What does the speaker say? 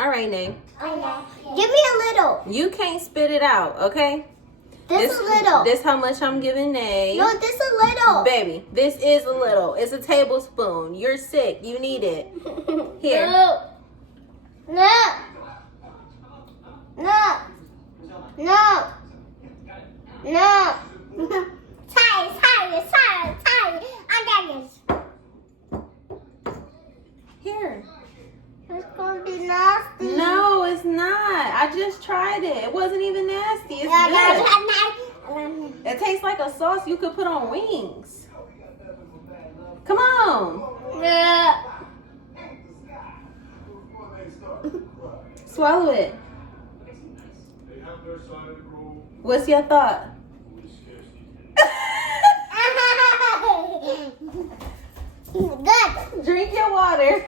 All right, Nay. Give me a little. You can't spit it out, okay? This a little. This how much I'm giving Nay. No, this a little. Baby, this is a little. It's a tablespoon. You're sick. You need it. Here. No. No. No. No. No. Sorry. I got this. Here. It's gonna be nasty. No, it's not. I just tried it. It wasn't even nasty. It's good. It tastes like a sauce you could put on wings. Come on. Swallow it. What's your thought? Good. Drink your water.